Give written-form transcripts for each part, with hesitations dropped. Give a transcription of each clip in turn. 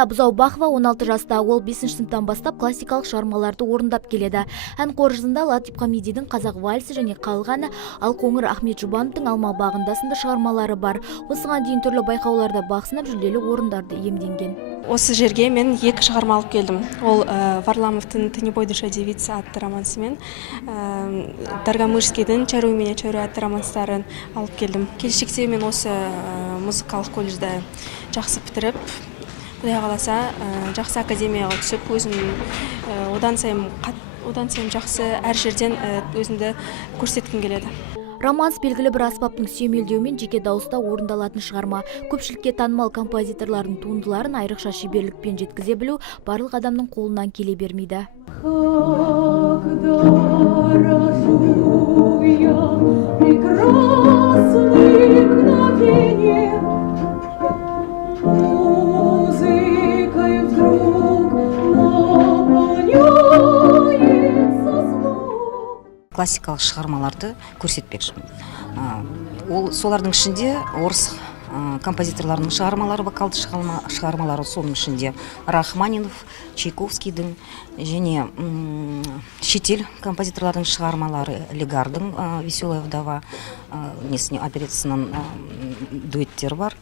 Анна Бұзаубақова 16 жаста, ол 5 сыныптан бастап классикалық шығармаларды орындап келеді. Ән қоржында Латип Хамидидің Қазақ вальсі және қалғаны, ал Қоңыр Ахмет Жұбановтың Алма бағында сынды шығармалары бар. Осыған дейін түрлі байқауларда бақ сынап жүлделі орындарды иемденген. Осы жерге мен 2 шығарма алып келдім. Ол Варламовтың «Ты не бойдыша девица» атты романсымен, Даргамышскийдің «Чаруй меня, чаруй» атты романстарын алып келдім. Келешекте мен осы музыкалық колледжді жақсы бітіріп, Құдай қаласа жақсы академияға түсіп, өзім одан сайын жақсы әр жерден өзімді көрсеткім келеді. Романс белгілі бір аспаптың сүйемелдеуімен жеке дауыста орындалатын шығарма. Көпшілікке танымал композиторлардың туындыларын айрықша шеберлікпен жеткізе білу барлық адамның қолынан келе бермейді. Классикалық шығармаларды көрсетпекшімін. Ол солардың ішінде орыс композиторларының шығармалары, вокалды шығармалары, соның ішінде Рахманинов, Чайковскийдің және шетел композиторлардың шығармалары, Легардың «Веселая вдова», несіне оперетасынан дуэттер бар.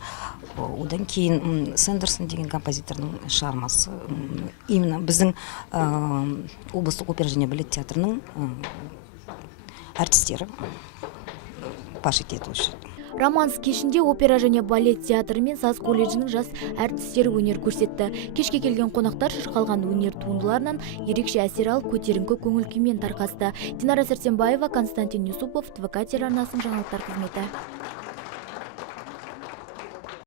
Одан кейін Сендерсон деген композиторның шығармасы. Именно біздің облыстық опера және балет театрының әртістері паш етеді осы. Романс кешінде опера және балет театры мен саз колледжінің жас әртістері өнер көрсетті. Кешке келген қонақтар шырқалған өнер туындыларынан ерекше әсер алып, көтеріңкі көңіл күймен тарқасты. Динара Сәрсенбаева, Константин Юсупов, ТВК телеарнасының жаңалықтар қызметі.